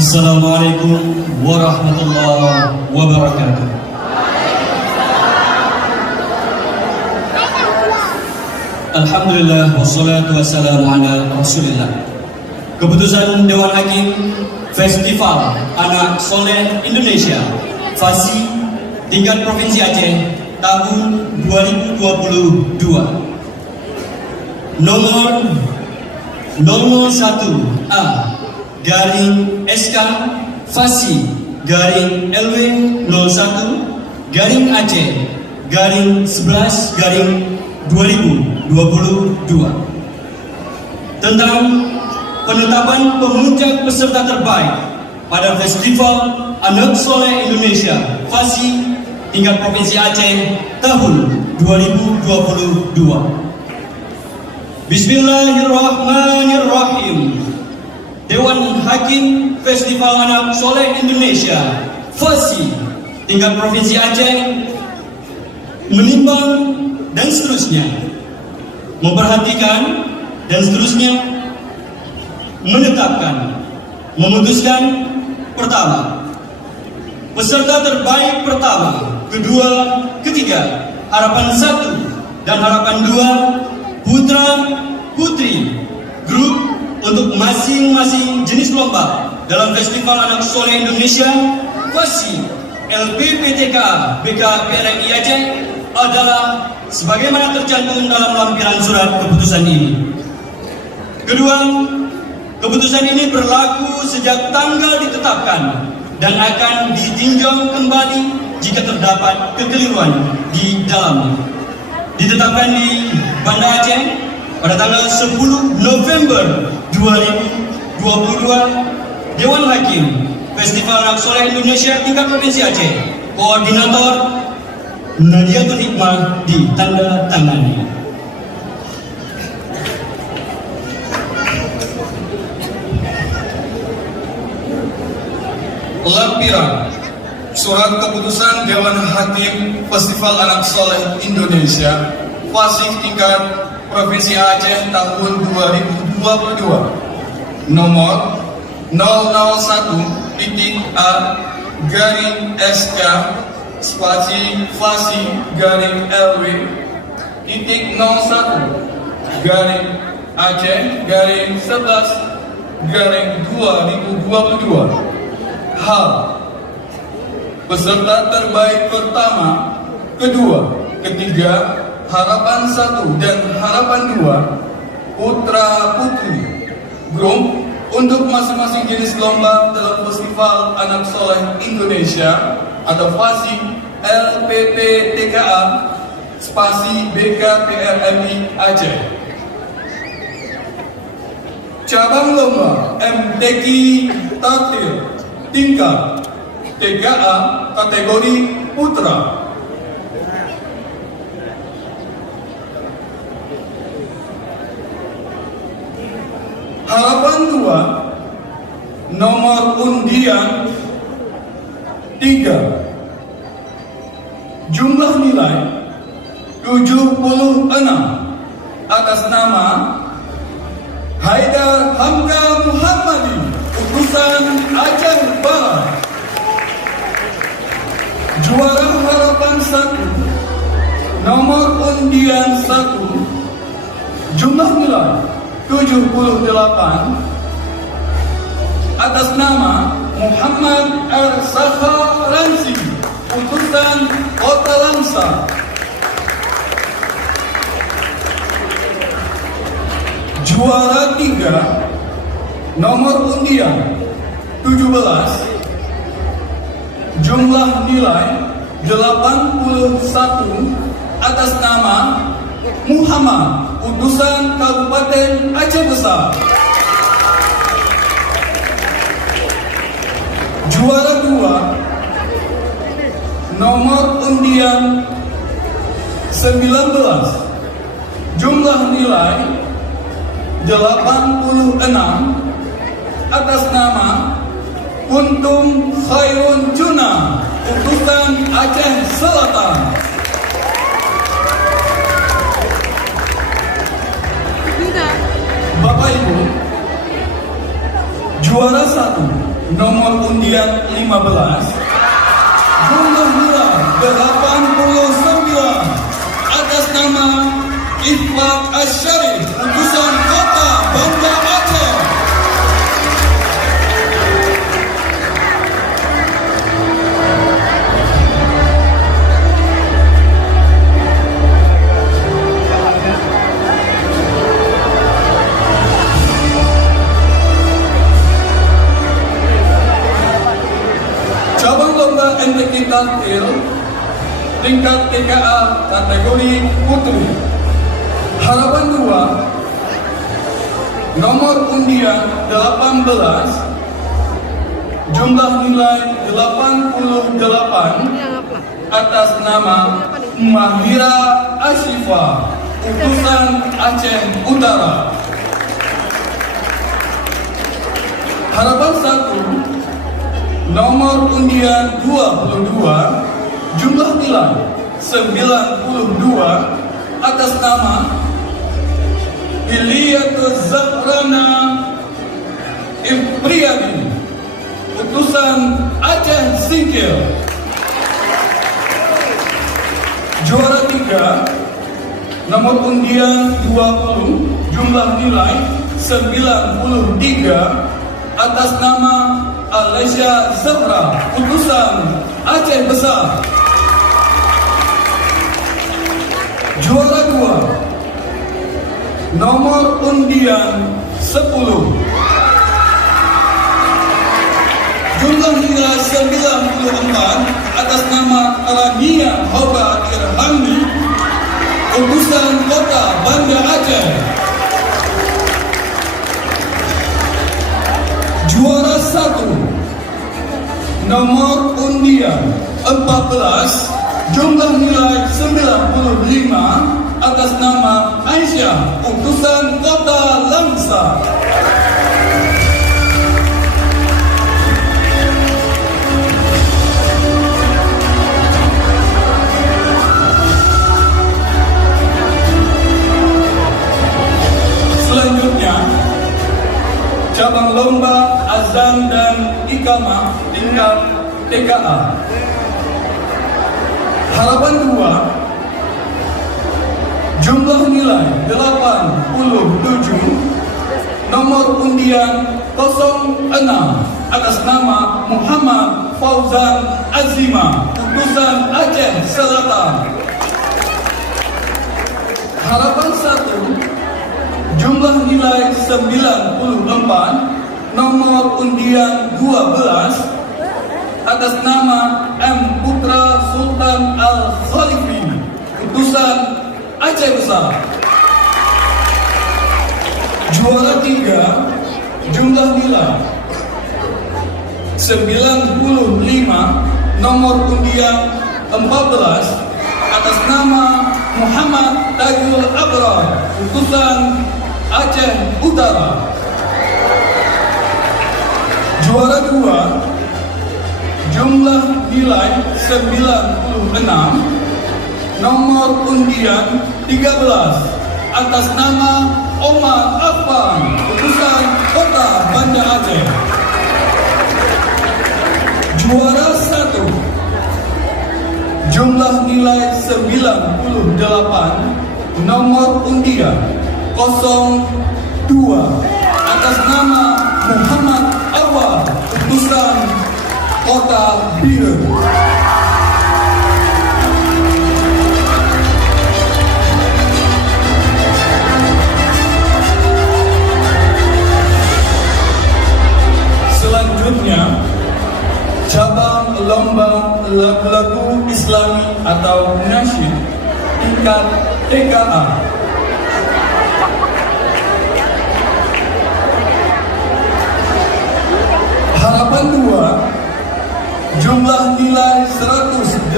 Assalamualaikum warahmatullahi wabarakatuh. Alhamdulillah wassalatu wassalamu ala Rasulillah. Keputusan Dewan Hakim Festival Anak Soleh Indonesia FASI tingkat Provinsi Aceh tahun 2022 nomor 01A garing SK FASI garing LW 01 garing Aceh garing 11 garing 2022 tentang penetapan pemuncak peserta terbaik pada Festival Anak Soleh Indonesia FASI tingkat Provinsi Aceh tahun 2022. Bismillahirrahmanirrahim. Dewan Hakim Festival Anak Soleh Indonesia FASI tingkat Provinsi Aceh menimbang dan seterusnya, memperhatikan dan seterusnya, menetapkan, memutuskan. Pertama, peserta terbaik pertama, kedua, ketiga, harapan 1 dan harapan 2, putra putri grup untuk masing-masing jenis lomba dalam Festival Anak Soleh Indonesia FASI LPPTKA BKPRMI Aceh adalah sebagaimana tercantum dalam lampiran surat keputusan ini. Kedua, keputusan ini berlaku sejak tanggal ditetapkan dan akan ditinjau kembali jika terdapat kekeliruan di dalamnya. Ditetapkan di Banda Aceh pada tanggal 10 November 2022, Dewan Hakim Festival Anak Soleh Indonesia tingkat Provinsi Aceh, Koordinator Nadiatul Hikmah ditandatangani. Lampiran Surat Keputusan Dewan Hakim Festival Anak Soleh Indonesia FASI tingkat Provinsi Aceh tahun 2022 nomor 001.A garing SK spasi FASI garing LW titik 01 garing Aceh garing 11 garing 2022. Hal peserta terbaik pertama, kedua, ketiga, harapan 1 dan harapan 2, putra putri grup untuk masing-masing jenis lomba dalam Festival Anak Soleh Indonesia atau FASI LPPTKA spasi BKPRMI Aceh. Cabang lomba MTQ Tatil tingkat TKA kategori putra. Harapan 2 nomor undian 3, jumlah nilai 76 atas nama Haidar Hamka Muhammadi, utusan Aceh Barat. Juara harapan 1 nomor undian 1, jumlah nilai 78 atas nama Muhammad Sakharansi, utusan Kota Langsa. Juara 3 nomor undian 17, jumlah nilai 81 atas nama Muhammad, utusan Kabupaten Aceh Besar. Juara 2 nomor undian 19, jumlah nilai 86 atas nama Kuntum Khairun Juna, utusan Aceh Selatan. Bapak Ibu, juara 1 nomor undian 15, jumlah nilai 89 atas nama Ifat Asyarif, utusan Kota Banda Aceh. Cabang lomba MTQ Taktil tingkat TKA kategori putri. Harapan 2, nomor undian 18, jumlah nilai 88 atas nama Mahira Asyifa, utusan Aceh Utara. Harapan 1, nomor undian 22, jumlah nilai 92 atas nama Iliyatul Zahrana Ifriyadi, utusan Aceh Singkil. Juara 3, nomor undian 20, jumlah nilai 93 atas nama Alesya Zahra, utusan Aceh Besar. Juara 2, nomor undian 10, jumlah nilai 94 atas nama Rania Hoba Irhami, utusan Kota Banda Aceh. Juara 1, nomor undian 14, jumlah nilai 95 atas nama Aisyah, utusan Kota Langsa. Selanjutnya, cabang lomba azan dan iqamah tingkat TKA. Harapan 2, jumlah nilai 87, nomor undian 06 atas nama Muhammad Fauzan Azima, utusan Aceh Selatan. Harapan 1, jumlah nilai 94, nomor undian 12 atas nama M. Putra Sultan Al-Khalifi, utusan Aceh Besar. Juara 3, jumlah nilai 95, nomor undian 14 atas nama Muhammad Tajul Abrar, utusan Aceh Utara. Juara 2, jumlah nilai 96, nomor undian 13 atas nama Omar Afan, utusan Kota Banda Aceh. Juara 1, jumlah nilai 98, nomor undian 02 atas nama Muhammad Awal, utusan Kota Biren. Selanjutnya, cabang lomba lagu-lagu Islami atau nasyid tingkat TKA. Harapan 2, jumlah nilai 182,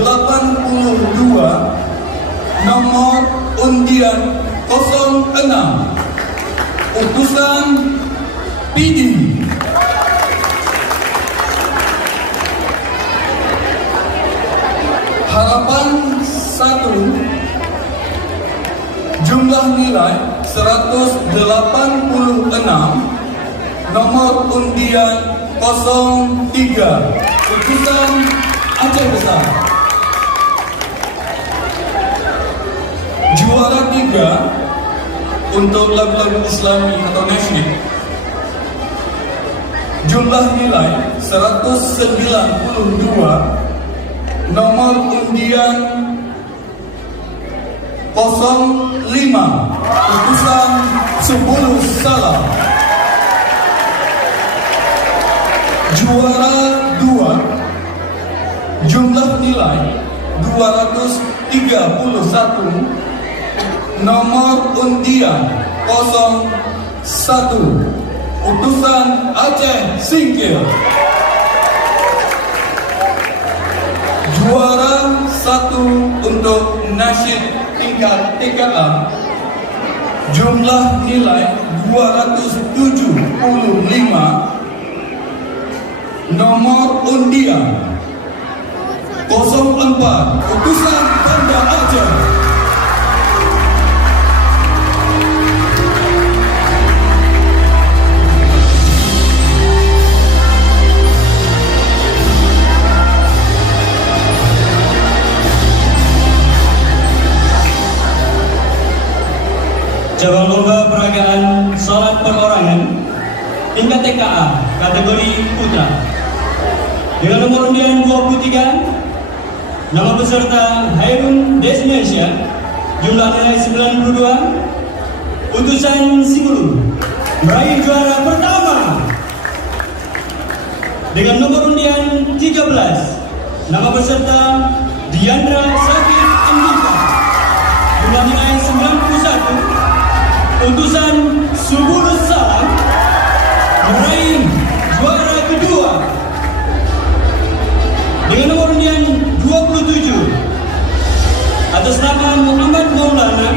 nomor undian 06, utusan Pidi. Harapan 1, jumlah nilai 186, nomor undian 03 utusan Aceh Besar. Juara 3 untuk lagu-lagu Islami atau nasyid, jumlah nilai 192, nomor undian 05 utusan 10 Salam. Juara 2, jumlah nilai 231, nomor undian 01 utusan Aceh Singkil. Juara 1 untuk nasyid tingkat TKA, jumlah nilai 275, nomor undian 04 utusan Banda Aceh. Cabang lomba peragaan salat perorangan tingkat TKA kategori putra dengan nomor undian 23, nama peserta Hairun Desmensia, jumlah nilai 92, utusan Singulu, meraih juara pertama. Dengan nomor undian 13, nama peserta Diandra Sakit Andika, jumlah nilai 91, utusan Subulus Salam, meraih juara kedua. Dengan nomor undian 27, atas nama Muhammad Maulana,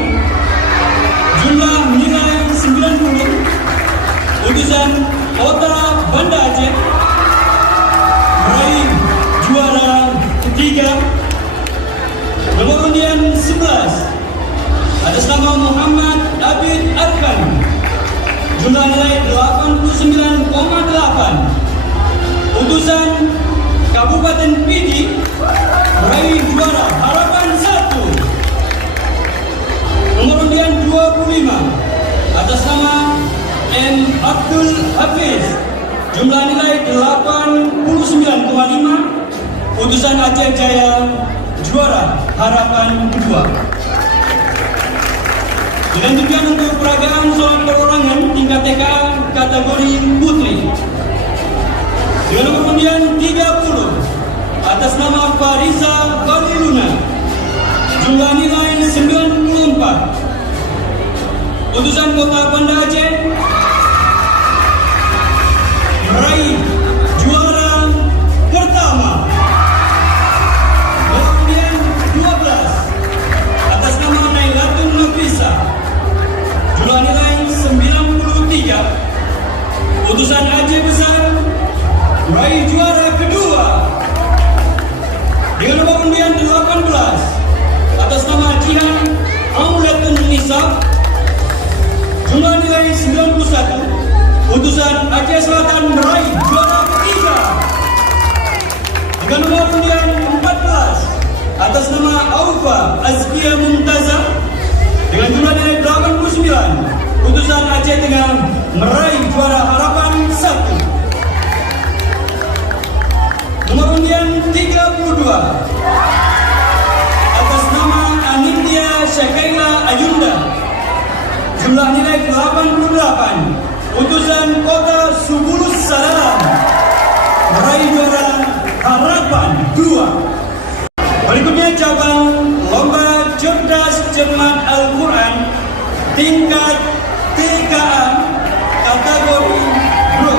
jumlah nilai 90, utusan Kota Banda Aceh, meraih juara ketiga. Nomor undian 11, atas nama Muhammad Abid Arkan, jumlah nilai 89,8, utusan Kabupaten Pidi, meraih juara harapan 1. Nomor undian 25, atas nama M. Abdul Hafiz, jumlah nilai 89,5, utusan Aceh Jaya, juara harapan 2. Dengan tujuan untuk peragaan salat perorangan tingkat TKA kategori putri, dengan nomor undian 30, atas nama Fariza Baliluna, jumlah nilai 94, utusan Kota Banda Aceh, meraih juara pertama. Nomor undian 12, atas nama Nailatun Nafisa, jumlah nilai 93, utusan Aceh Besar, meraih juara kedua. Dengan nomor undian 18, atas nama Jihan Aulatun Nisab, jumlah nilai 91, utusan Aceh Selatan, meraih juara ketiga. Dengan nomor undian 14, atas nama Aufa Azkia Mumtazah, dengan jumlah nilai 89, utusan Aceh Tengah, meraih juara harapan 1. Nomor undian 32, atas nama Anindya Syakaila Ayunda, jumlah nilai 88, utusan Kota Subulus Salam, meraih juara harapan 2. Berikutnya cabang lomba cerdas cermat Al-Quran tingkat TKA kategori grup.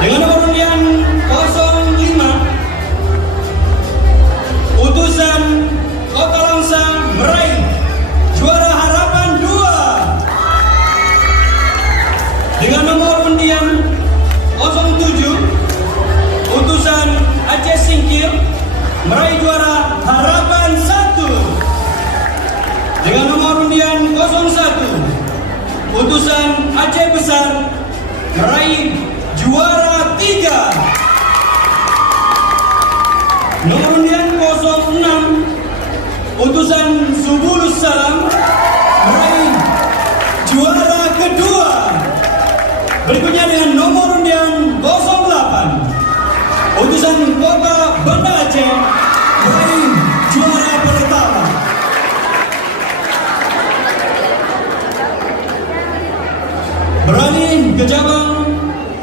Dengan nomor undian 05, utusan Kota Langsa, meraih juara harapan 2. Dengan nomor undian 07, utusan Aceh Singkil, meraih juara harapan 1. utusan Subulus Salam meraih juara kedua. Berikutnya dengan nomor undian 08, utusan Kota Banda Aceh meraih juara pertama. Beralih ke cabang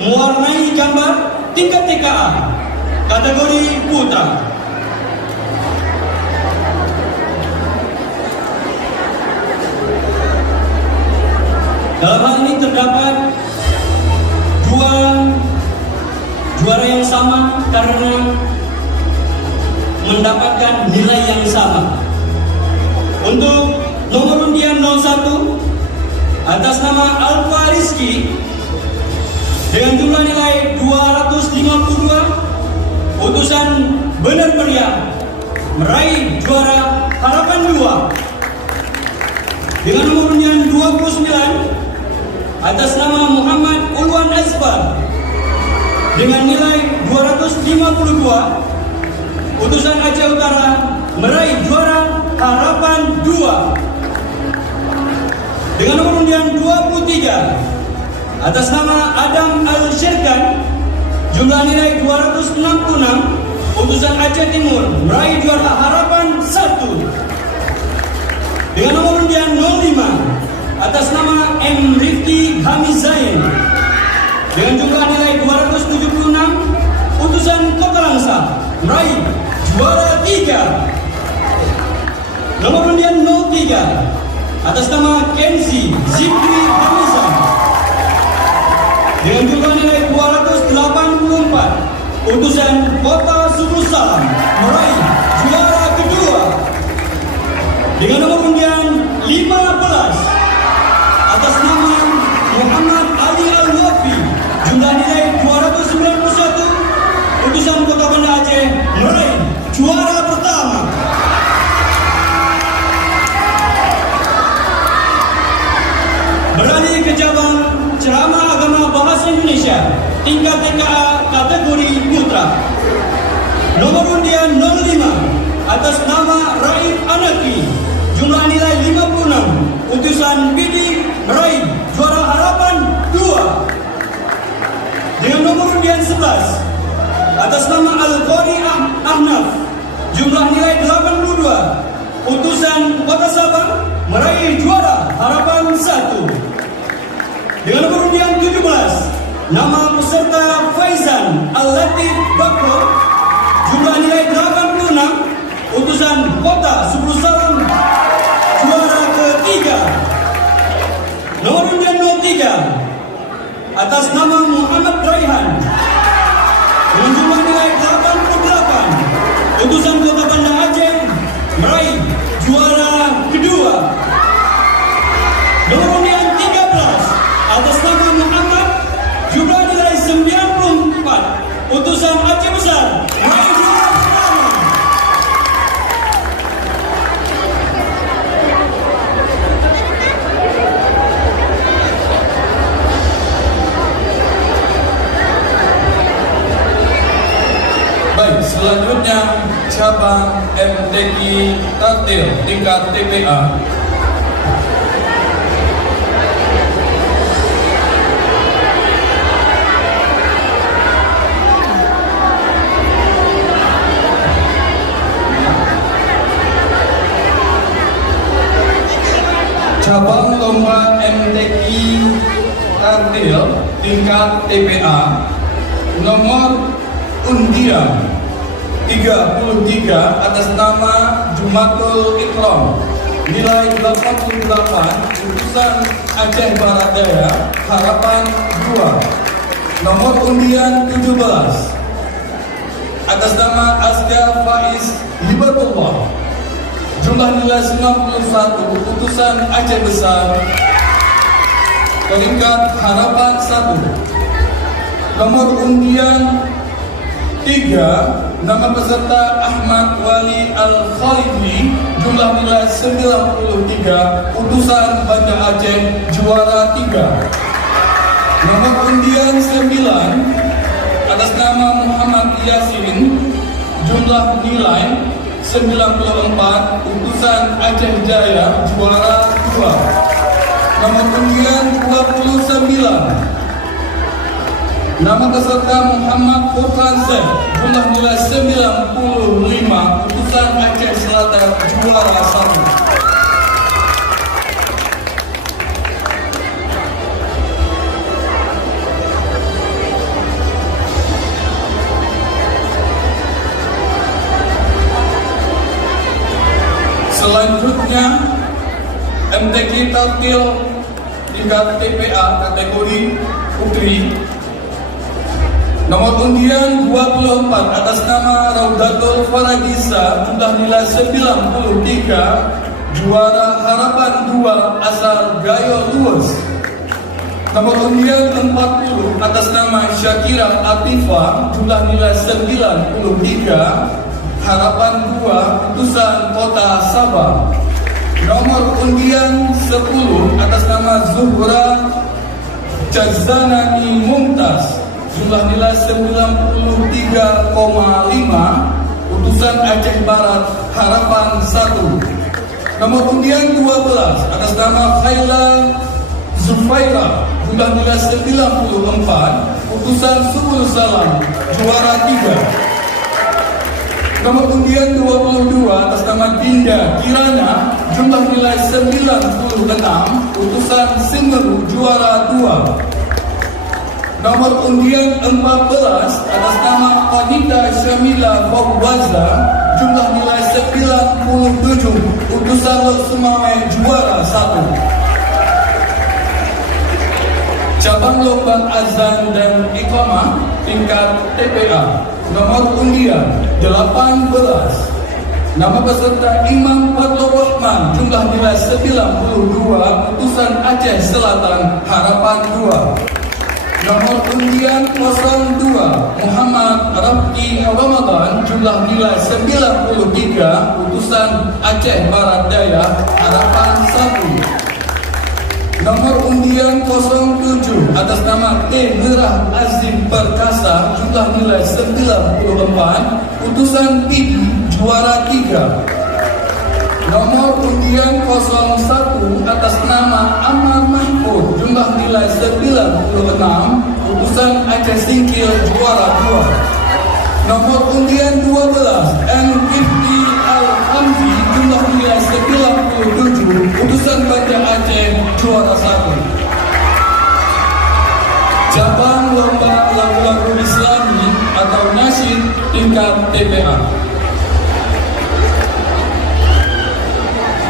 mewarnai gambar tingkat TKA kategori putra. Dalam hal ini terdapat dua juara yang sama karena mendapatkan nilai yang sama. Untuk nomor undian 01 atas nama Alfa Rizky dengan jumlah nilai 252, utusan Bener Meriah meraih juara harapan 2. Dengan nomor undian 29 atas nama Muhammad Ulwan Azbar dengan nilai 252, utusan Aceh Utara meraih juara harapan 2. Dengan nomor undian 23 atas nama Adam Al-Syirkan, jumlah nilai 266, utusan Aceh Timur meraih juara harapan 1. Dengan nomor undian 05 atas nama M. Rifki Hamizain dengan jumlah nilai 276, utusan Kota Langsa meraih juara 3. Nomor undian 03 atas nama Kenzi Zikri Hamizah dengan jumlah nilai 284, utusan Kota Subulus Salam meraih juara kedua. Dengan nomor undian 15 atas nama Muhammad Ali Al-Wafi, jumlah nilai 291, utusan Kota Banda Aceh meraih juara pertama. Beralih ke cabang ceramah agama bahasa Indonesia tingkat TKA kategori putra. Nomor undian 05 atas nama Raif Anaki, jumlah nilai 56, utusan Bidi meraih juara harapan 2. Dengan nomor undian 11 atas nama Al-Qari Ahnaf, jumlah nilai 82, utusan Kota Sabah meraih juara harapan 1. Dengan nomor undian 17, nama peserta Faizan Al-Latif Bakro, jumlah nilai 86, utusan Kota Subulus Salam juara ketiga. Nomor undian 03 atas nama Muhammad Raihan dengan jumlah nilai 88, utusan Kota Banda Aceh meraih juara kedua. Nomor undian 13 atas nama Muhammad, jumlah nilai 94, utusan Aceh Besar meraih juara pertama. Baik, selanjutnya cabang MTQ Tartil tingkat TPA. Cabang lomba MTQ Tartil tingkat TPA nomor undian 33 atas nama Jumatul Ikram, nilai 88, utusan Aceh Barat Daya harapan 2. Nomor undian 17 atas nama Asgar Faiz Hibatullah, jumlah nilai 91, utusan Aceh Besar peringkat harapan 1. Nomor undian 3, nama peserta Ahmad Wali Al-Khalidli, jumlah nilai 93, utusan Banda Aceh juara 3. Nomor undian 9 atas nama Muhammad Yasin, jumlah nilai 94 utusan Aceh Jaya juara 2. Nomor undian 29. Nama peserta Muhammad Furqan Z, jumlah nilai 95, utusan Aceh Selatan juara 1. Selanjutnya MTQ Talkil tingkat TPA kategori putri. Nomor undian 24 atas nama Raudatul Faragisa, jumlah nilai 93, juara Harapan 2 asal Gayo Lues. Nomor undian 40 atas nama Syakira Atifah, jumlah nilai 93, Harapan 2 utusan Kota Sabah. Nomor undian 10 atas nama Zuhra Jazanani Mumtaz, jumlah nilai 93,5, utusan Aceh Barat Harapan 1. Nomor undian 12 atas nama Khaila Zufaira, jumlah nilai 94, utusan Subul Salam juara 3. Nomor undian 22 atas nama Dinda Kirana, jumlah nilai 96, utusan Singeru juara 2. Nomor undian 14 atas nama Qanita Syamila Fawwaza, jumlah nilai 97, utusan Lok Sumawe juara 1. Cabang lomba azan dan iqamah tingkat TPA. Nomor undian 18. Nama peserta Imam Fadlur Rahman, jumlah nilai 92, utusan Aceh Selatan Harapan 2. Nomor undian 02 Muhammad Rafki Ramadan, jumlah nilai 93, utusan Aceh Barat Daya Harapan 1. Nomor undian 07 atas nama T. Merah Azim Perkasa, jumlah nilai 94, utusan Pidi juara 3. Nomor undian 01 atas nama Ammar Mahfud, jumlah nilai 96, utusan Aceh Singkil juara 2. Nomor undian 12 N50 Al-Hamdi, jumlah nilai 97, utusan Banda Aceh juara 1. Cabang lomba lagu-lagu Islami atau nasyid tingkat TPA.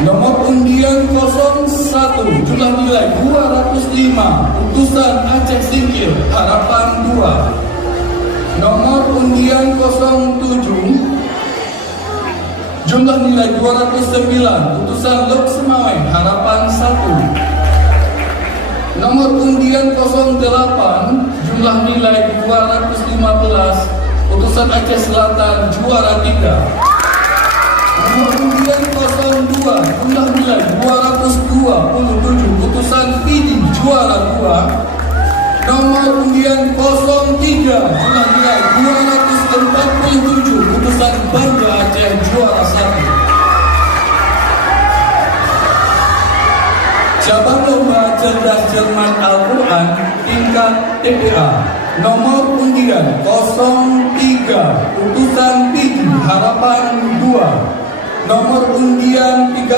Nomor undian 01 jumlah nilai 205, utusan Aceh Singkil Harapan 2. Nomor undian 07 jumlah nilai 209, utusan Lok Sumawe Harapan 1. Nomor undian 08 jumlah nilai 215, utusan Aceh Selatan juara 3. Nomor undian 02 jumlah nilai 227, utusan Pidi juara 2. Nomor undian 03 jumlah nilai 247, utusan Banda Aceh juara 1. Cabang lomba cerdas cermat Al-Quran tingkat TPA. Nomor undian 03 utusan Pidi Harapan 2. Nomor undian 13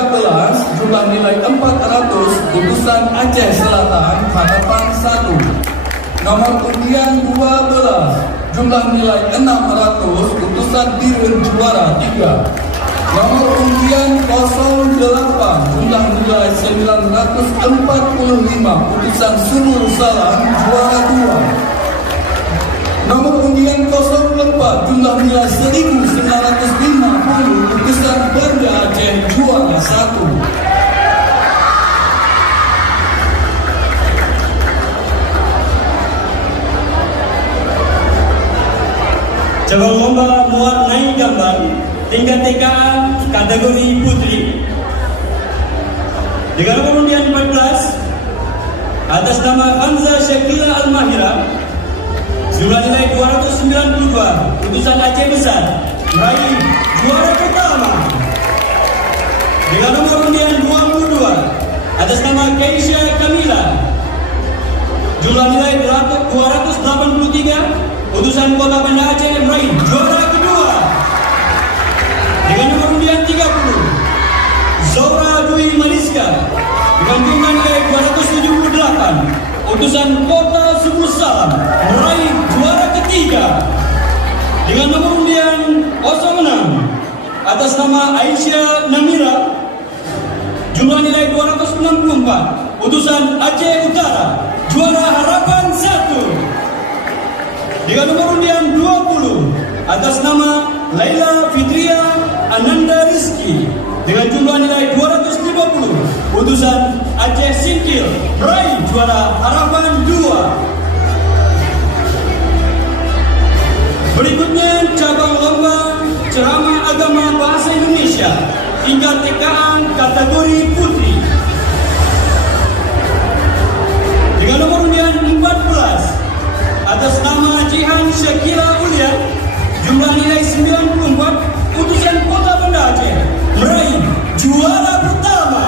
jumlah nilai 400, utusan Aceh Selatan Harapan 1. Nomor undian 12 jumlah nilai 600, utusan Dirun juara 3. Nomor undian 08 jumlah nilai 945, utusan Subul Salam juara 2. Nomor undian 04 jumlah nilai 1950, utusan Banda Aceh juara 1. Cabang lomba muat naik gambar tingkat TKA kategori putri. Dengan nomor undian 14 atas nama Hamzah Syakila Al-Mahira, jumlah nilai 292, utusan Aceh Besar meraih juara pertama. Dengan nomor undian 22 atas nama Keisha Kamila, jumlah nilai 283, utusan Kota Banda Aceh meraih juara kedua. Dengan nomor undian 30 Zora Dwi Mariska, dengan jumlah nilai 278, utusan Kota Subuh Salam meraih juara ketiga. Dengan nomor undian 06 atas nama Aisyah Namira, jumlah nilai 264, utusan Aceh Utara juara harapan 1. Dengan nomor undian 20 atas nama Laila Fitria Ananda Rizki, dengan jumlah nilai 250, utusan Aceh Singkil meraih juara harapan 2. Berikutnya cabang lomba ceramah agama bahasa Indonesia tingkat TKA kategori putri. Dengan nomor undian 14 atas nama Jihan Syakira Ulia, jumlah nilai 94, utusan Kota Banda Aceh meraih juara pertama.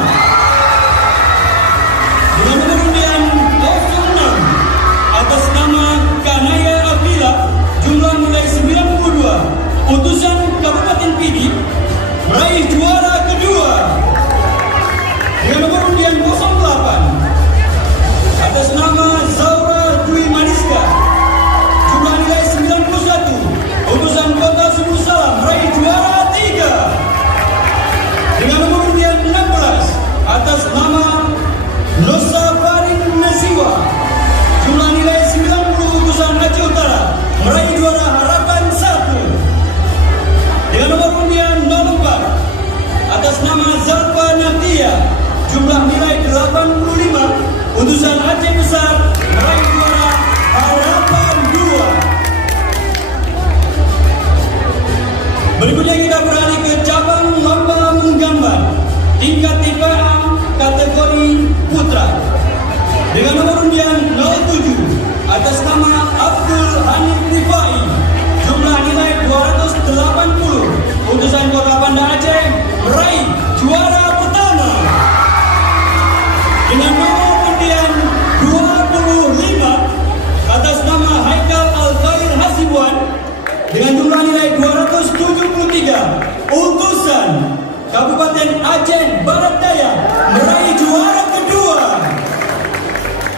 Dengan nomor undian 06 atas nama Kanaya Abdillah, jumlah nilai 92, utusan Kabupaten Pidi meraih juara kedua. Dengan nomor undian 08 atas nama Zaura Dwi Mariska, jumlah nilai 91, utusan Kota Subuh Salam meraih juara 3. Dengan nomor undian 16 atas nama Nusa Farin Nasiwa, jumlah nilai 90, utusan Aceh Utara meraih juara harapan 1. Dengan nomor undian 04 atas nama Zalfa Natia, jumlah nilai 85, utusan Aceh Besar meraih juara harapan 2. Berikutnya kita beralih ke cabang lomba menggambar tingkat TPA kategori putra. Dengan nomor undian 07 atas nama Abdul Hanif Rifai, jumlah nilai 280, utusan Kota Banda Aceh meraih juara pertama. Dengan nomor undian 25 atas nama Haikal Al-Khair Hasibuan, dengan jumlah nilai 273, utusan Kabupaten Aceh Barat Daya meraih juara kedua.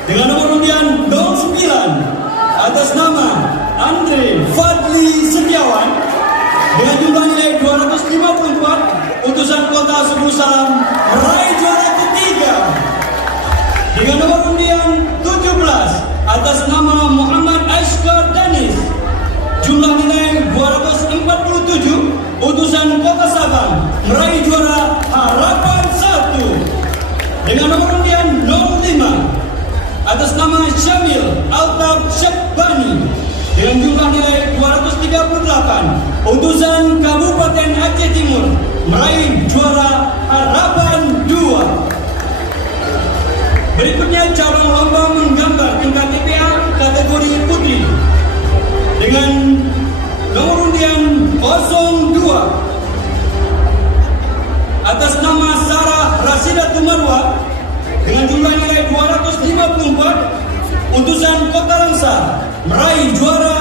Dengan nomor undian 09 atas nama Andre Fadli Setiawan, dengan jumlah nilai 254, utusan Kota Subuh Salam meraih juara ketiga. Dengan nomor undian 17 atas nama Muhammad Ashkar Danis, jumlah nilai 247, utusan Kota Sabang meraih juara harapan 1. Dengan nomor undian 05 atas nama Syamil Altab Syakbani, dengan jumlah nilai 238, utusan Kabupaten Aceh Timur meraih juara harapan 2. Berikutnya cabang lomba menggambar tingkat TPA kategori putri. Dengan nomor undian 02 atas nama Sarah Rasida Tumarwa, dengan jumlah nilai 254, utusan Kota Langsa meraih juara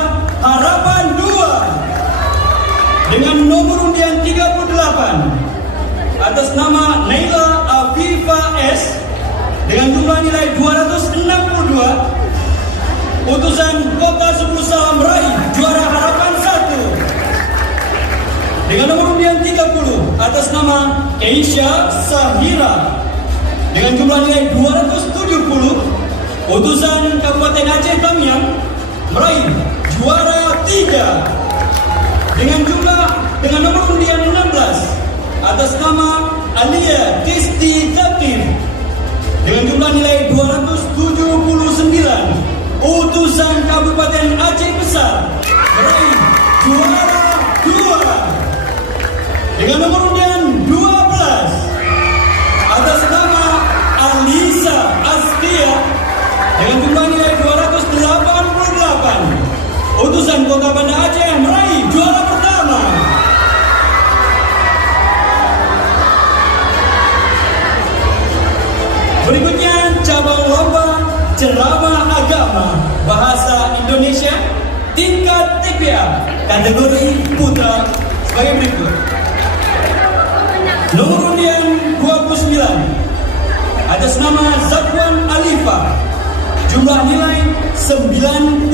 harapan 2. Dengan nomor undian 38 atas nama Naila Afifa S, dengan jumlah nilai 262, utusan Kota Subuh Salam meraih juara harapan 1. Dengan nomor undian 30 atas nama Keisha Sahira, dengan jumlah nilai 270, utusan Kabupaten Aceh Tamiang meraih juara 3. Dengan nomor undian 16 atas nama Alia Kisti Zakir, dengan jumlah nilai 279, utusan Kabupaten Aceh Besar meraih juara 2. Dengan nomor undian 12 atas nama Alisa Astia, dengan jumlah nilai 288, utusan Kota Banda Aceh meraih juara pertama. Berikutnya cabang lomba ceramah agama bahasa Indonesia tingkat TPA kategori putra sebagai berikut. Nomor undian 29 atas nama Zakwan Alifah, jumlah nilai 98,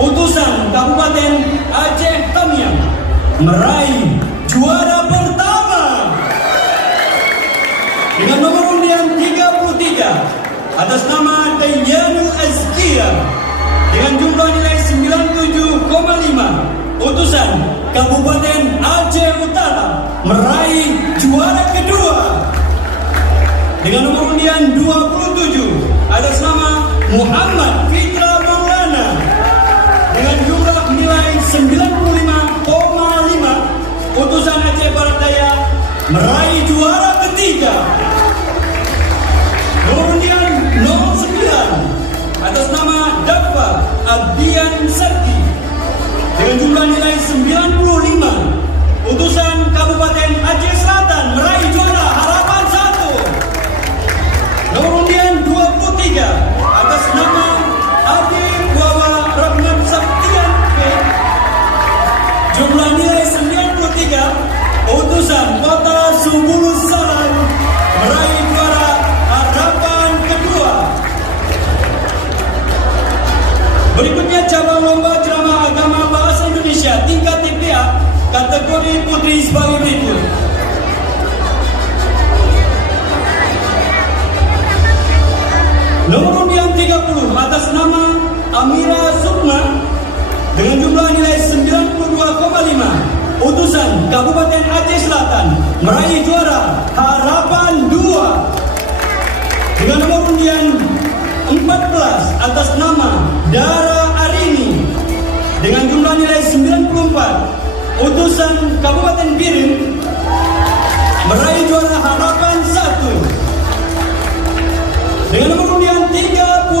utusan Kabupaten Aceh Tamiang, meraih juara pertama. Dengan nomor undian 33 atas nama Dayyanul Azkiyah dengan jumlah nilai 97,5, utusan Kabupaten Aceh Utara, meraih juara kedua. Dengan nomor undian 27 atas nama Muhammad Fitra Maulana dengan jumlah nilai 95,5, utusan Aceh Barat Daya, meraih juara ketiga. Nomor undian 09 atas nama Dafa Abdian Sakti dengan jumlah nilai 95, utusan Kabupaten Aceh Selatan, meraih juara harapan 1. Nomor undian 23 atas nama Adi Wawa Rahmat Sabtian P, jumlah nilai 93, utusan Kota Subulus Salam, meraih juara harapan kedua. Berikutnya cabang lomba ceramah agama bahasa Indonesia tingkat TPA kategori putri sebagai berikut. Nomor undian 30 atas nama Amira Sukma dengan jumlah nilai 92,5, utusan Kabupaten Aceh Selatan, meraih juara harapan 2. Dengan nomor undian 14 atas nama Dara Arini dengan jumlah nilai 94, utusan Kabupaten Biren, meraih juara harapan 1. Dengan nomor undian 34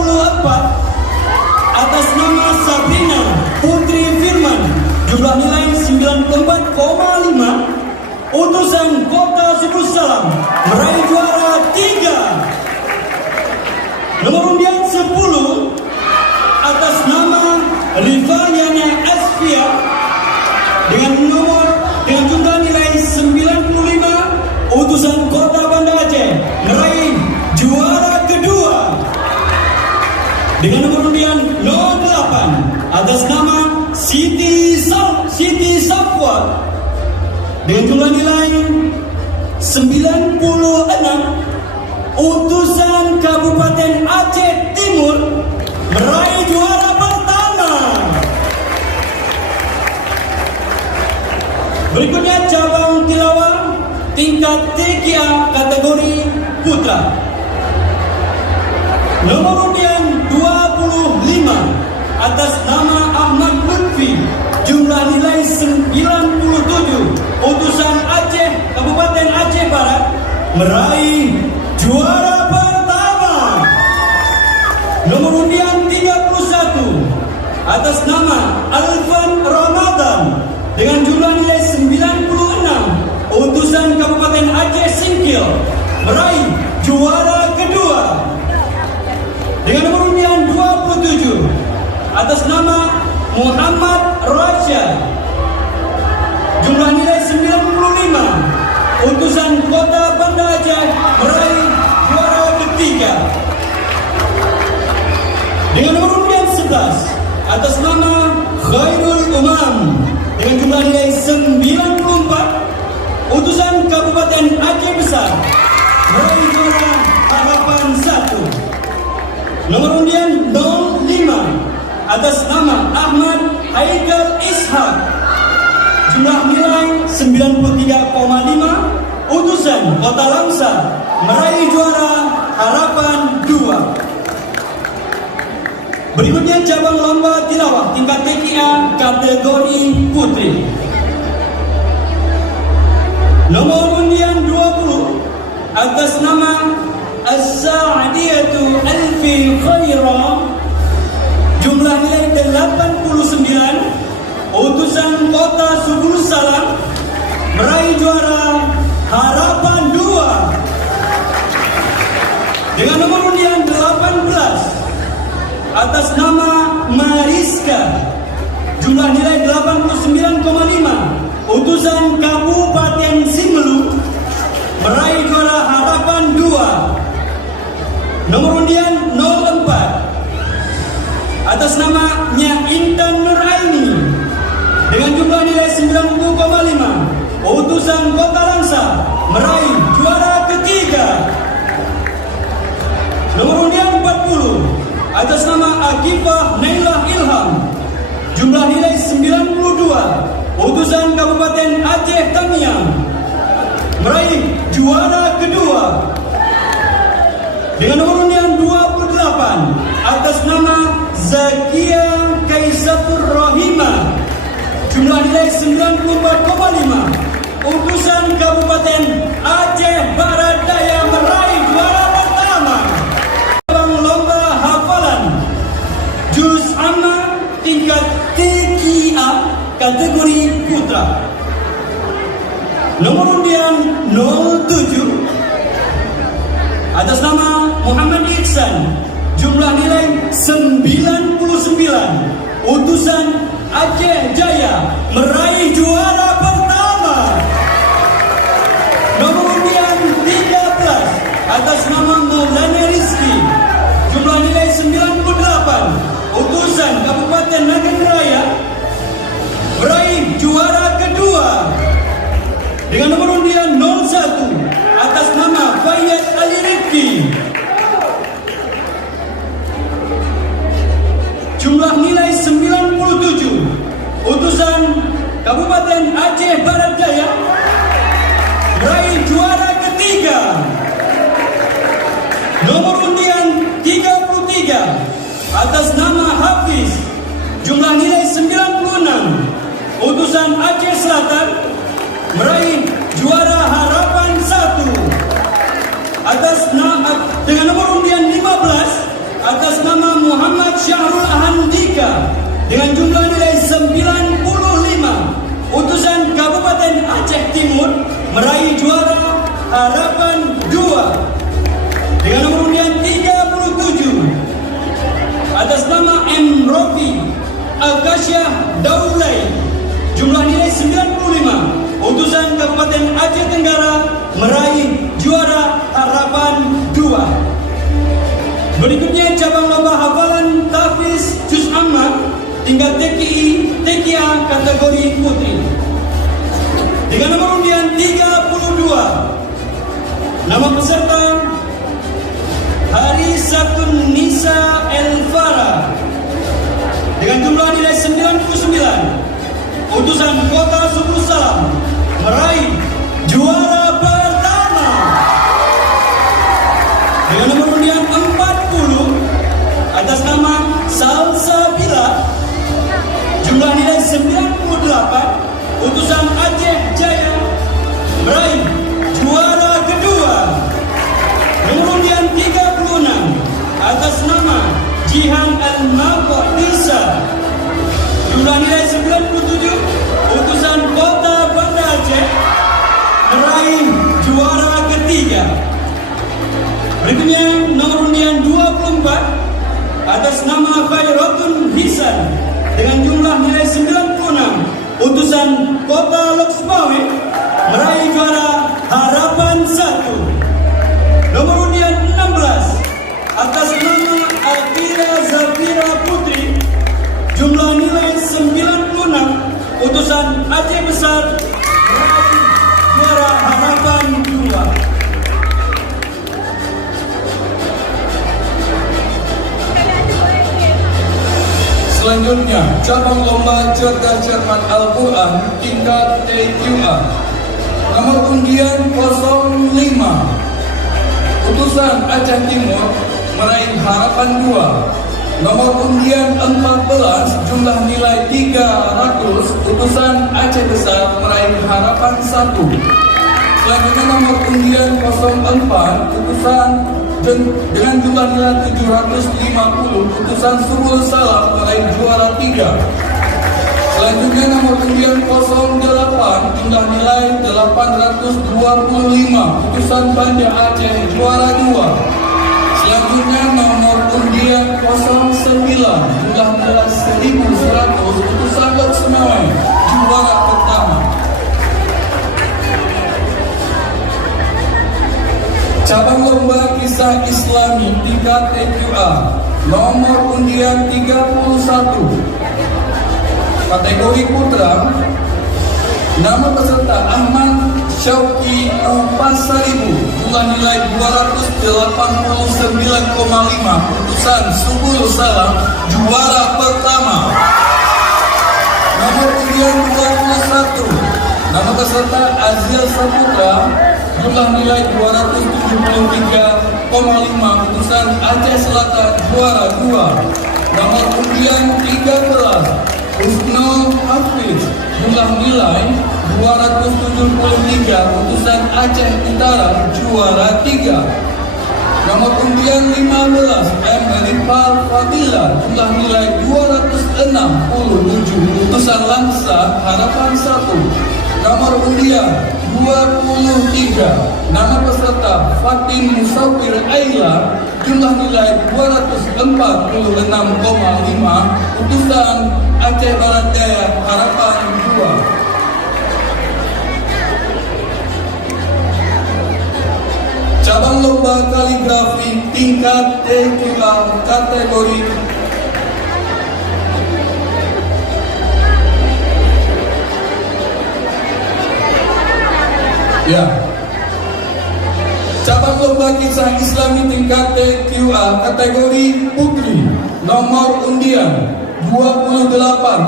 atas nama Sabrina Putri Firman, jumlah nilai 94,5, utusan Kota Subulus Salam, meraih juara 3. Nomor undian 10 atas nama Rifanyana Asfia dengan jumlah nilai 95, utusan Kota Banda Aceh, meraih juara kedua. Dengan nomor undian 08 atas nama Siti Safwa dengan jumlah nilai 96, utusan Kabupaten Aceh Timur, meraih juara pertama. Berikutnya cabang tilawah tingkat TKA kategori putra. Nomor undian 25 atas nama Ahmad Lutfi, jumlah nilai 97, utusan Aceh Kabupaten Aceh Barat, meraih juara pertama. Nomor undian 31 atas nama Alvan Ramadan dengan jumlah nilai 96, utusan Kabupaten Aceh Singkil, meraih juara kedua. Dengan nomor undian 27 atas nama Muhammad Raja, jumlah nilai 95, utusan Kota Banda Aceh, meraih juara ketiga. Dengan nomor undian 11 atas nama Khairul Umam dengan jumlah nilai 94, utusan Kabupaten Aceh Besar, meraih juara harapan 1. Nomor undian 05 atas nama Ahmad Haikal Ishak, jumlah nilai 93,5, utusan Kota Lamsa, meraih juara harapan 2. Berikutnya cabang lomba tilawah tingkat TKA kategori putri. Nomor undian 20 atas nama As-Sa'diyatu Alfi Khaira, jumlah nilai 89, utusan Kota Subulus Salam, meraih juara harapan 2. atas nama Mariska, jumlah nilai 89,5. Utusan Kabupaten Simelu meraih juara harapan 2. Nomor undian 04 atas nama Nya Intan Nuraini dengan jumlah nilai 90,5. Utusan Kota Langsa meraih juara ketiga. Nomor undian 40 atas nama Akifah Nailah Ilham, jumlah nilai 92. Utusan Kabupaten Aceh Tamiang meraih juara kedua. Dengan nomor undian 28 atas nama Zakia Kaisatur Rohimah, jumlah nilai 94,5. Utusan Kabupaten Aceh Barat Daya meraih juara pertama. Lomba hafalan Juz Amma tingkat TKA kategori putra. Nomor undian 07 atas nama Muhammad Iksan, jumlah nilai 99. Utusan Aceh Jaya meraih juara pertama. Nomor undian 13 atas nama Maulana Rizki, jumlah nilai 98. Utusan Kabupaten Nagan Raya meraih juara kedua. Dengan nomor undian 01 atas nama Fayyad Ali Rifki, jumlah nilai 97. Utusan Kabupaten Aceh Barat Daya meraih juara ketiga. Nomor undian 33 atas nama Hafiz, jumlah nilai 96. Utusan Aceh Selatan meraih juara harapan 1. Dengan nomor undian 15 atas nama Muhammad Syahrul Handika dengan jumlah nilai 95. Utusan Kabupaten Aceh Timur meraih juara harapan 2. Dengan nomor undian 37 atas nama M. Rofi Akasyah Daulay, jumlah nilai 95. Utusan Kabupaten Aceh Tenggara meraih juara harapan 2. Berikutnya cabang lomba hafalan Tahfiz Juz Amma tingkat TKA kategori putri. Dengan nomor undian 32, nama peserta Harisatun Nisa El Farah dengan jumlah nilai 99. Utusan Kota Subul Salam meraih juara pertama. Dengan nomor undian 40 atas nama Salsabila, jumlah nilai 98. Utusan Aceh Jaya meraih juara kedua. Nomor undian 36 atas nama Jihan Al-Maqdisa, jumlah nilai 97. Utusan Kota Banda Aceh meraih juara ketiga. Berikutnya nomor undian 24 atas nama Khairatun Hisan dengan jumlah nilai 96. Utusan Kota Loksmawe meraih juara harapan 1. Nomor undian 16 atas nama Akira Zafira Putri, jumlah nilai 96. Utusan Aceh Besar meraih juara harapan 2. Selanjutnya, cabang lomba cerdas cermat Al-Quran tingkat TQA. Nomor undian 05. Utusan Aceh Timur meraih harapan 2. Nomor undian 14, jumlah nilai 300. Utusan Aceh Besar meraih harapan 1. Selanjutnya nomor undian 04, utusan dengan jumlah nilai 750. Utusan Subul Salam meraih juara 3. Selanjutnya nomor undian 08, jumlah nilai 825. Utusan Banda Aceh juara 2. Selanjutnya nomor undian 09 jumlah nilai 1100 utusan Lot Semoy, juara pertama. Cabang lomba kisah Islami tingkat TQA nomor undian 31 kategori putra. Nama peserta Ahmad Syauki Pasaribu, jumlah nilai 289,5, putusan Subul Salam, juara pertama. Nomor undian 21, nama peserta Azil Saputra, jumlah nilai 273,5, putusan Aceh Selatan, juara 2. Nomor undian 13, Husnul Hafiz, jumlah nilai 273, putusan Aceh Utara, juara 3. Nomor undian 15, Rifal Fadila, jumlah nilai 267, putusan Langsa, Harapan 1. Nomor undian 23, nama peserta Fatin Musafir Aila, jumlah nilai 246,5, putusan Aceh Barat Daya, Harapan 2. Cabang lomba kaligrafi tingkat TQA kategori cabang lomba kisah Islami tingkat TQA kategori putri nomor undian 28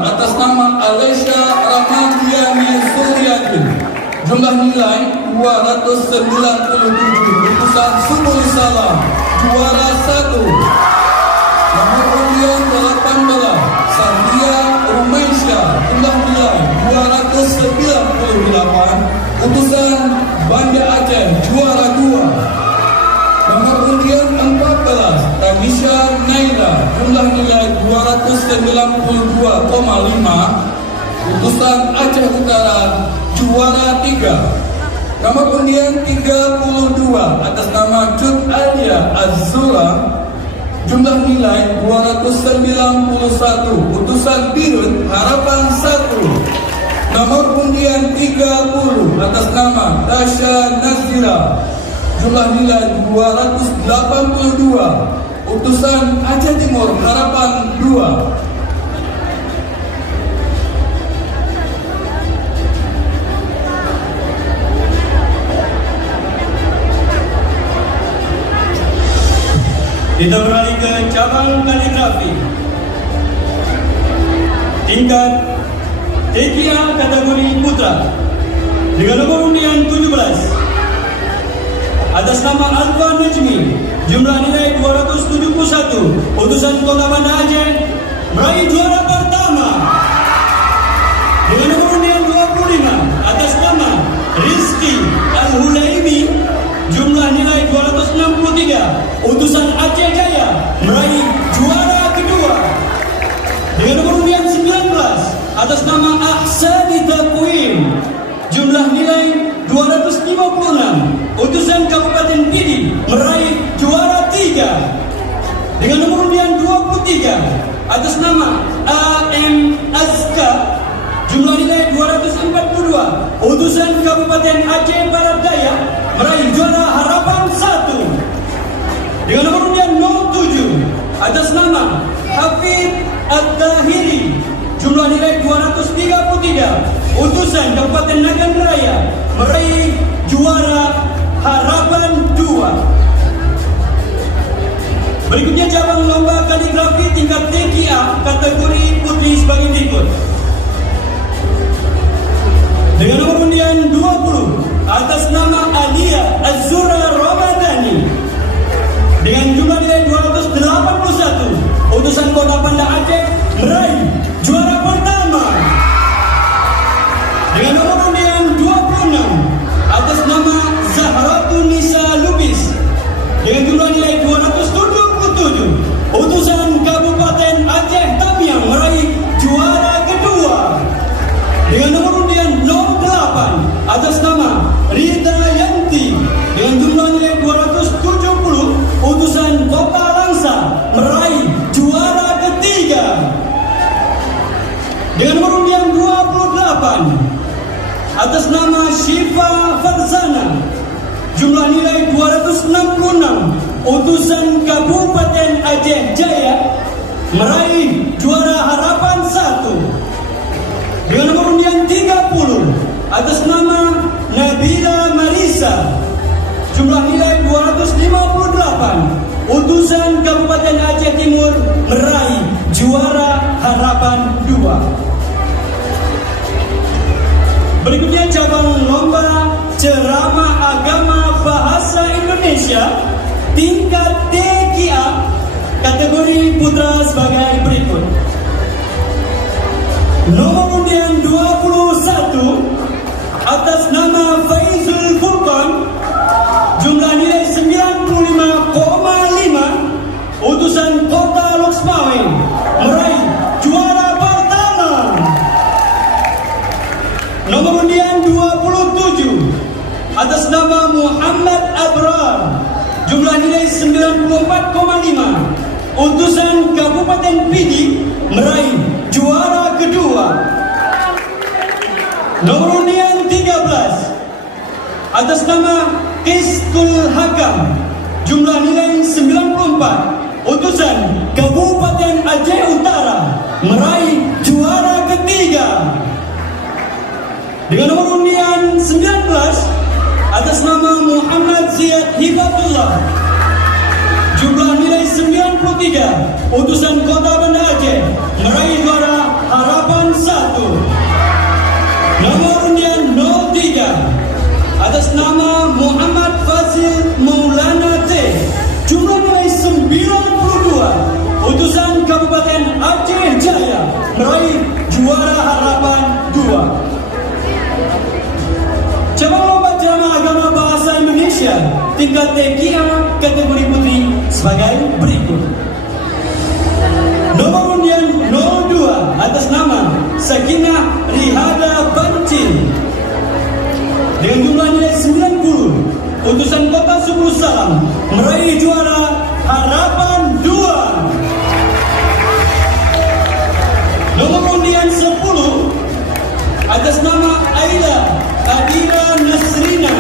atas nama Alesya Rahmadiani Suryadin, jumlah nilai 297, putusan Subul Salam, juara 1. Nomor undian 18 Sandia Rumaisyah, jumlah nilai 298, putusan Banda Aceh, juara 2. Nomor undian 14 Tamisha Naila, jumlah nilai 292,5, putusan Aceh Utara, juara 3. Nomor undian 32 atas nama Jud Alia Azura, jumlah nilai 291, putusan Birut, Harapan 1. Nomor undian 30 atas nama Tasya Nazira, jumlah nilai 282, putusan Aceh Timur, Harapan 2. Kita beralih ke cabang kaligrafi tingkat TQA kategori putra dengan nomor undian 17 atas nama Alfa Najmi, jumlah nilai 271, putusan Kota Banda Aceh, meraih juara pertama. Dengan nomor undian 25 atas nama Rizky Al-Hulaimi, jumlah nilai 263, utusan Aceh Jaya, meraih juara kedua. Dengan nomor undian 19 atas nama Ahsani Takwim, jumlah nilai 256, utusan Kabupaten Pidi, meraih juara 3. Dengan nomor undian 23 atas nama AM Azka, jumlah nilai 242, utusan Kabupaten Aceh Barat Daya, meraih juara Harapan 1. Dengan nomor undian 07 atas nama Hafid At-Tahiri, jumlah nilai 233, utusan Kabupaten Nagan Raya, meraih juara Harapan 2. Berikutnya cabang lomba kaligrafi tingkat TQA kategori putri sebagai berikut. Dengan nomor undian 20 atas nama Alia Azura Ramadhani, dengan jumlah nilai 281, utusan Kota Banda Aceh, meraih juara pertama. Dengan nomor undian 26 atas nama Zahratun Nisa Lubis, dengan jumlah nilai 277, utusan Kabupaten Aceh Tamiang, meraih juara kedua. Dengan nomor undian 08 atas nama Rita Yanti, 166 utusan Kabupaten Aceh Jaya meraih juara harapan 1. Dengan nomor undian 30 atas nama Nabila Marisa, jumlah nilai 258, utusan Kabupaten Aceh Timur meraih juara harapan 2. Berikutnya cabang lomba ceramah agama bahasa Indonesia tingkat TKA kategori putra sebagai berikut. Nomor undian 21 atas nama Faizul Furqan, jumlah nilai 95,5, utusan Kota Loksmawe meraih juara pertama. Nomor undian 27 atas nama Muhammad Abrar, jumlah nilai 94,5, utusan Kabupaten Pidi meraih juara kedua. Nomor undian 13 atas nama Kistul Hakam, jumlah nilai 94, utusan Kabupaten Aceh Utara meraih juara ketiga. Dengan nomor undian 19 atas nama Muhammad Ziyad Hibatullah, jumlah nilai 93, utusan Kota Banda Aceh meraih juara harapan 1. Nomor undian 03 atas nama Muhammad Fazil Maulana T, jumlah nilai 92, utusan Kabupaten Aceh Jaya meraih juara harapan 2. Cabang lomba ceramah agama bahasa Indonesia tingkat TKA kategori putri sebagai berikut. Nomor undian 02 atas nama Sakinah Rihada Bancin, dengan jumlah nilai 90, utusan Kota Suku Salam meraih juara harapan 2. Nomor undian 10 atas nama Aida Adira Nasrina,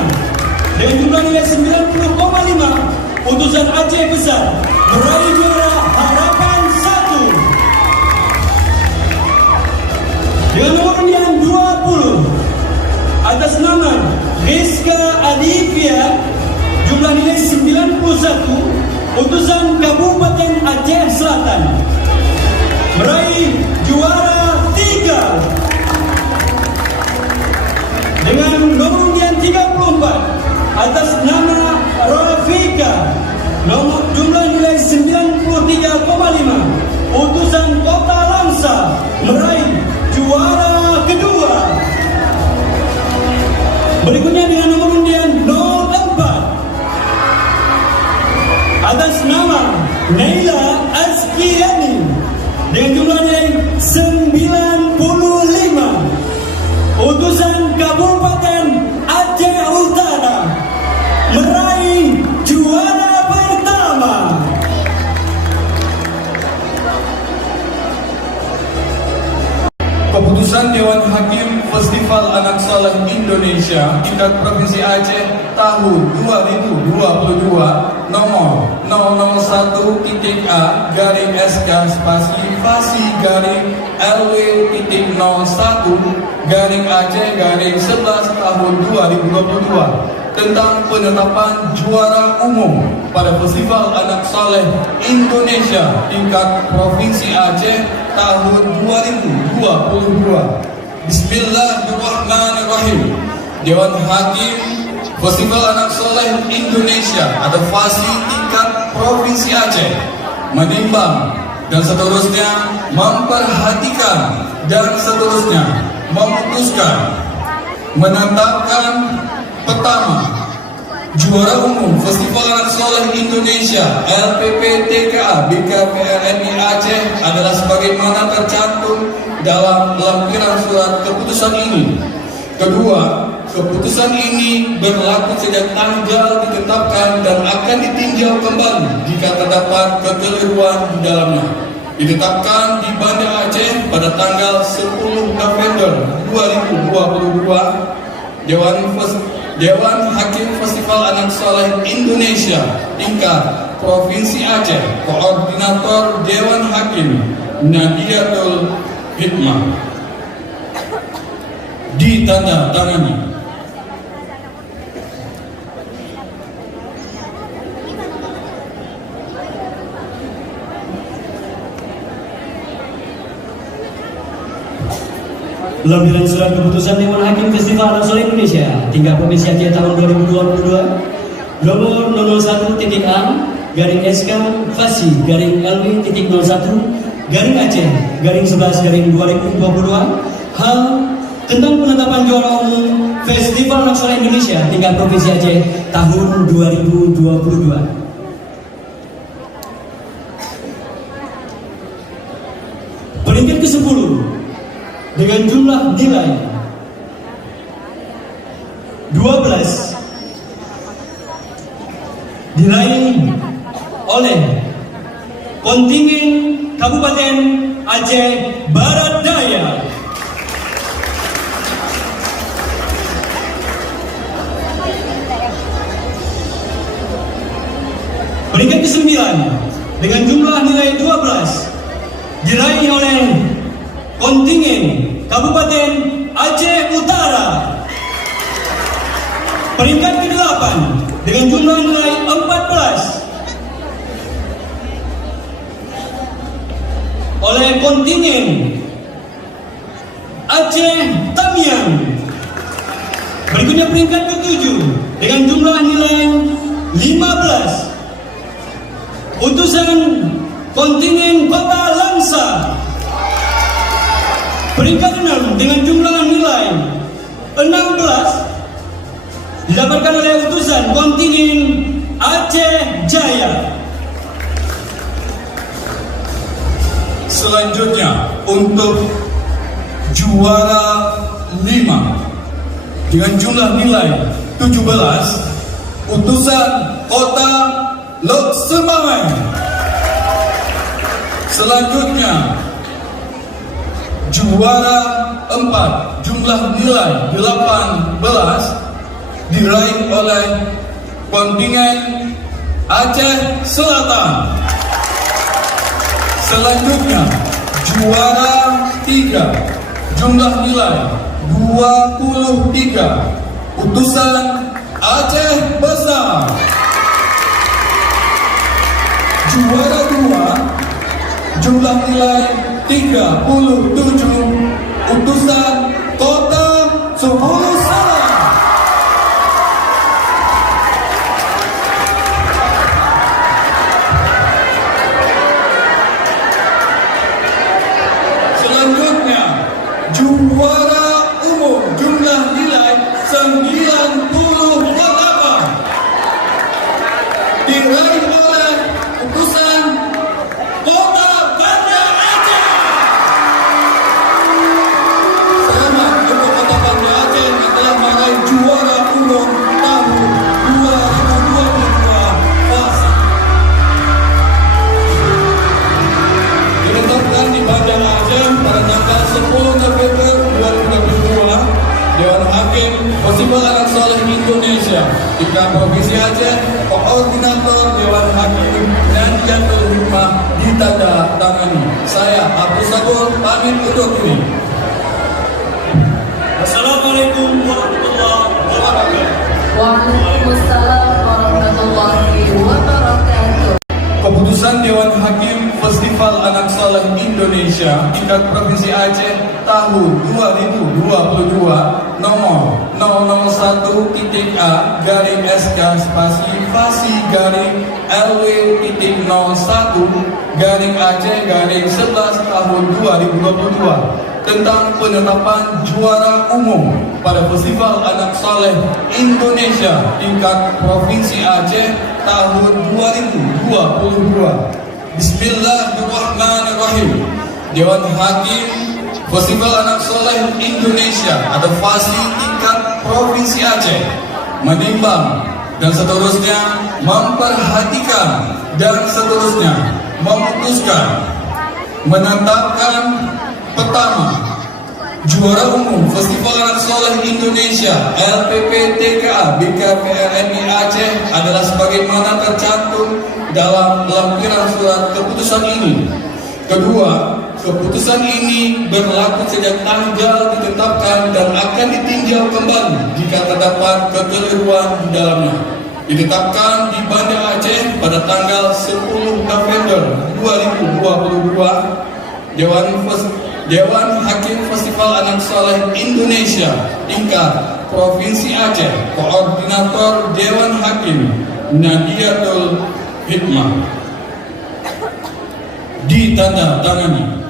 dengan jumlah nilai 90,5, utusan Aceh Besar meraih juara harapan 1. Dengan nomor undian 20 atas nama Rizka Alivia, jumlah nilai 91, utusan Kabupaten Aceh Selatan meraih juara 3. Dengan nomor undian 34 atas nama Rafika, nomor jumlah nilai 93,5, utusan Kota Langsa meraih juara kedua. Berikutnya dengan nomor undian 04 atas nama Naila Azkiyani, dengan jumlah nilai 95, utusan Kabupaten Aceh Utara meraih juara pertama. Keputusan Dewan Hakim Festival Anak Saleh Indonesia tingkat Provinsi Aceh tahun 2022 nomor 001.A garing SK spasi Fasi garing LW.01 garing Aceh garing 11 tahun 2022 tentang penetapan juara umum pada Festival Anak Saleh Indonesia tingkat Provinsi Aceh tahun 2022. Bismillahirrahmanirrahim. Dewan Hakim Festival Anak Saleh Indonesia atau FASI tingkat Provinsi Aceh menimbang dan seterusnya memperhatikan dan seterusnya memutuskan menetapkan pertama, juara umum Festival Anak Saleh Indonesia LPPTKA BKPRMI Aceh adalah sebagaimana tercantum dalam lampiran surat keputusan ini. Kedua, keputusan ini berlaku sejak tanggal ditetapkan dan akan ditinjau kembali jika terdapat kekeliruan di dalamnya. Ditetapkan di Banda Aceh pada tanggal 10 November 2022, Dewan Hakim Festival Anak Soleh Indonesia tingkat Provinsi Aceh, Koordinator Dewan Hakim Nadiatul Hikmah, ditandatangani. Lampiran surat keputusan Dewan Hakim Festival Anak Soleh Indonesia tingkat Provinsi Aceh tahun 2022 nomor 01.A garing SK Fasi garing LW.01 garing Aceh garing 11 garing 2022 hal tentang penetapan juara umum Festival Anak Soleh Indonesia tingkat Provinsi Aceh tahun 2022. Peringkat ke-10 dengan jumlah nilai 12 diraih oleh kontingen Kabupaten Aceh Barat Daya. Peringkat ke-9 dengan jumlah nilai 12 diraih oleh kontingen Kabupaten Aceh Utara. Peringkat ke-8 dengan jumlah nilai 14 oleh kontingen Aceh Tamiang. Berikutnya peringkat ke-7 dengan jumlah nilai 15 utusan kontingen Kota Langsa. Peringkat 6 dengan jumlah nilai 16 didapatkan oleh utusan kontingen Aceh Jaya. Selanjutnya untuk juara 5 dengan jumlah nilai 17 utusan Kota Lok Semawai. Selanjutnya juara 4 jumlah nilai 18 diraih oleh kontingen Aceh Selatan. Selanjutnya juara 3 jumlah nilai 23 utusan Aceh Besar. Juara 2 jumlah nilai 37 utusan Kota 10 Salam. Selanjutnya juara umum jumlah nilai 98 diraih oleh utusan Kota Banda Aceh. Selamat untuk Kota Banda Aceh yang telah meraih juara umum tahun 2022 Fasi. Ditetapkan di Banda Aceh pada tanggal 10 November 2022, Dewan Hakim Festival Anak Soleh Indonesia tingkat Provinsi Aceh, Koordinator Dewan Hakim Nadiatul Hikmah, ditandatangani. Saya Abdul Sabur pamit undur diri. Assalamualaikum warahmatullahi wabarakatuh. Waalaikumsalam warahmatullahi wabarakatuh. Keputusan Dewan Hakim Festival Anak Soleh Indonesia tingkat Provinsi Aceh tahun 2022 nomor 001.A garing SK spasi Fasi garing LW.01 garing Aceh garing 11 tahun 2022 tentang penetapan juara umum pada Festival Anak Soleh Indonesia tingkat Provinsi Aceh tahun 2022. Bismillahirrahmanirrahim. Dewan Hakim Festival Anak Soleh Indonesia atau Fasi tingkat Provinsi Aceh menimbang dan seterusnya memperhatikan dan seterusnya memutuskan menetapkan pertama Juara Umum Festival Anak Soleh Indonesia LPPTKA BKPLMI Aceh adalah sebagaimana tercantum dalam lampiran surat keputusan ini. Kedua, keputusan ini berlaku sejak tanggal ditetapkan dan akan ditinjau kembali jika terdapat kekeliruan di dalamnya. Ditetapkan di Banda Aceh pada tanggal 10 November 2022, Dewan Hakim Festival Anak Soleh Indonesia tingkat Provinsi Aceh, Koordinator Dewan Hakim Nadiatul Hikmah, ditandatangani.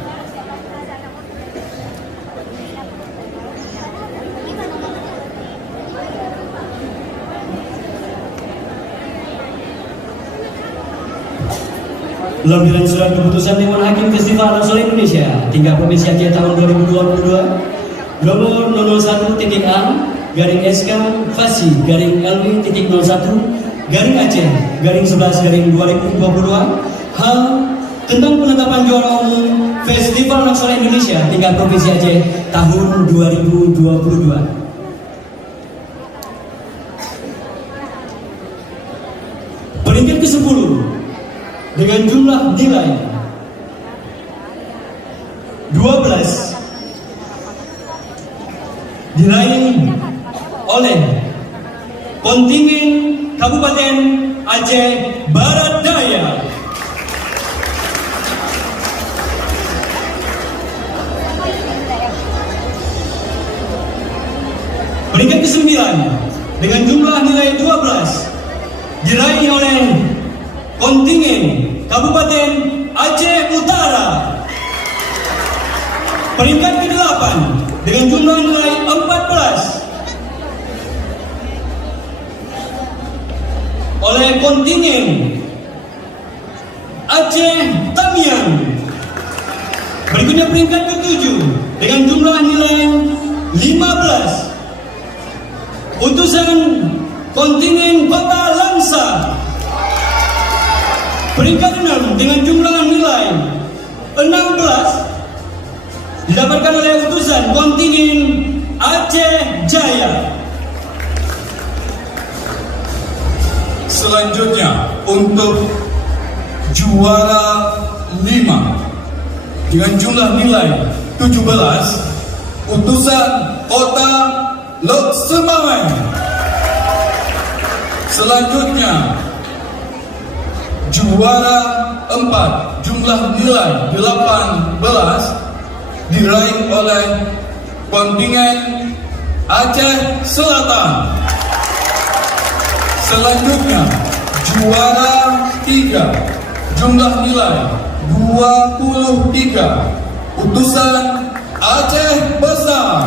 Lampiran surat keputusan Dewan Hakim Festival Anak Soleh Indonesia tingkat Provinsi Aceh tahun 2022 nomor 01.A garing SK Fasi garing LW.01 garing Aceh garing 11 garing 2022 hal tentang penetapan juara umum Festival Anak Soleh Indonesia tingkat Provinsi Aceh tahun 2022. Peringkat ke-10 dengan jumlah nilai 12 diraih oleh kontingen Kabupaten Aceh Barat Daya. Peringkat ke-9 dengan jumlah nilai 12 diraih oleh kontingen Kabupaten Aceh Utara. Peringkat ke-8 dengan jumlah nilai 14 oleh kontingen Aceh Tamiang. Berikutnya peringkat ke-7 dengan jumlah nilai 15 utusan kontingen Kota Langsa. Peringkat 6 dengan jumlah nilai 16 didapatkan oleh utusan kontingen Aceh Jaya. Selanjutnya untuk juara 5 dengan jumlah nilai 17 utusan Kota Lok Semawai. Selanjutnya juara 4 jumlah nilai 18 diraih oleh kontingen Aceh Selatan. Selanjutnya juara 3 jumlah nilai 23 utusan Aceh Besar.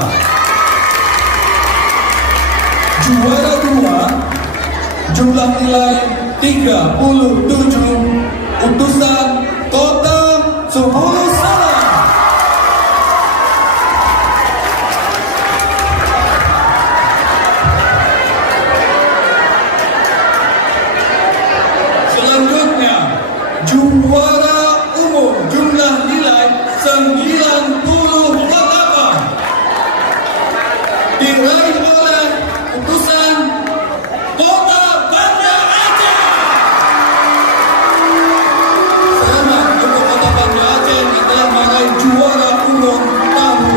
Juara 2 jumlah nilai 37 utusan Kota Sepuluh Salam. Selanjutnya juara umum jumlah nilai 98 diraih oleh utusan Kota Banda Aceh. Selamat untuk Kota Banda Aceh yang telah meraih juara umum tahun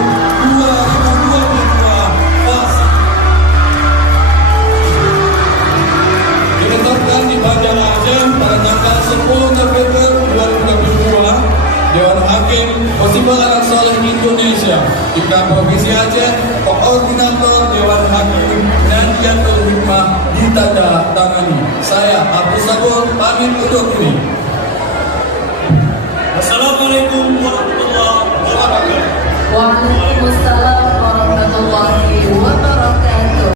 2022 Fasi. Ditetapkan di Banda Aceh pada tanggal 10 November 2022, Dewan Hakim Festival Anak Soleh Indonesia tingkat Provinsi Aceh, Koordinator Dewan Hakim Nadiatul Hikmah, ditandatangani. Saya Abdul Sabur pamit undur diri. Wassalamualaikum